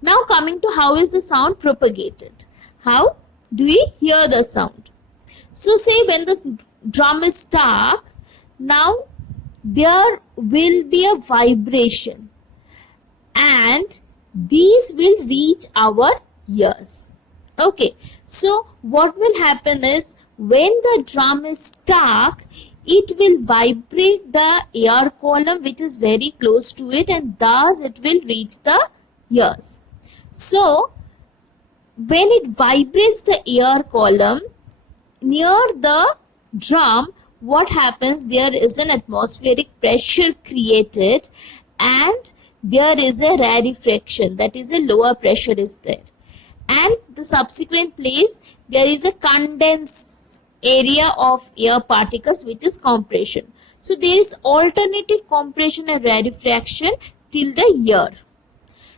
Now coming to how is the sound propagated? How do we hear the sound? So say when the drum is stuck, now there will be a vibration and these will reach our ears. Okay, so what will happen is when the drum is stuck, it will vibrate the air column which is very close to it, and thus it will reach the ears. So when it vibrates the air column near the drum, what happens? There is an atmospheric pressure created and there is a rarefaction, that is a lower pressure is there, and the subsequent place there is a condensed area of air particles which is compression. So there is alternative compression and rarefaction till the ear.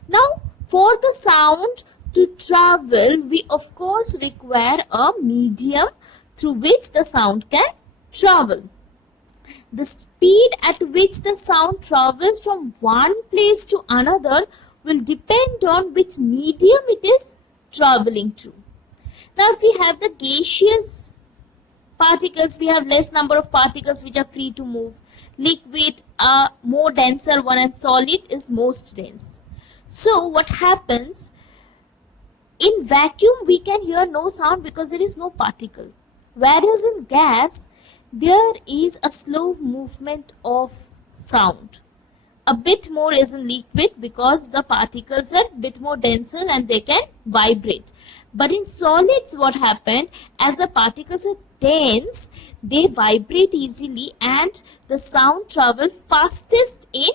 Now for the sound to travel, we of course require a medium through which the sound can travel. The speed at which the sound travels from one place to another will depend on which medium it is traveling to. Now if we have the gaseous particles, we have less number of particles which are free to move. Liquid are more denser one and solid is most dense. So what happens? In vacuum we can hear no sound because there is no particle. Whereas in gas, there is a slow movement of sound. A bit more is in liquid because the particles are a bit more denser and they can vibrate. But in solids, what happened? As the particles are dense, they vibrate easily and the sound travels fastest in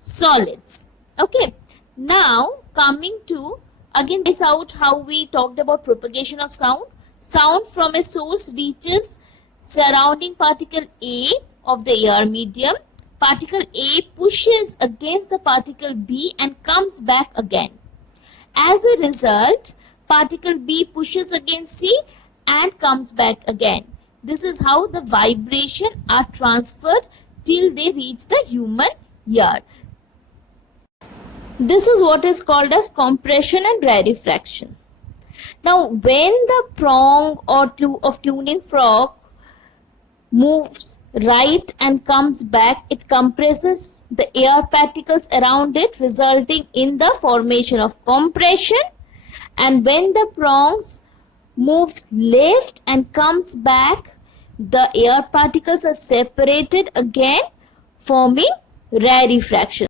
solids. Okay. Now coming to again this out how we talked about propagation of sound. Sound from a source reaches surrounding particle A of the air medium. Particle A pushes against the particle B and comes back again. As a result, particle B pushes against C and comes back again. This is how the vibration are transferred till they reach the human ear. This is what is called as compression and rarefaction. Now, when the prong or of tuning fork moves right and comes back, it compresses the air particles around it, resulting in the formation of compression. And when the prongs move left and comes back, the air particles are separated again, forming rarefaction.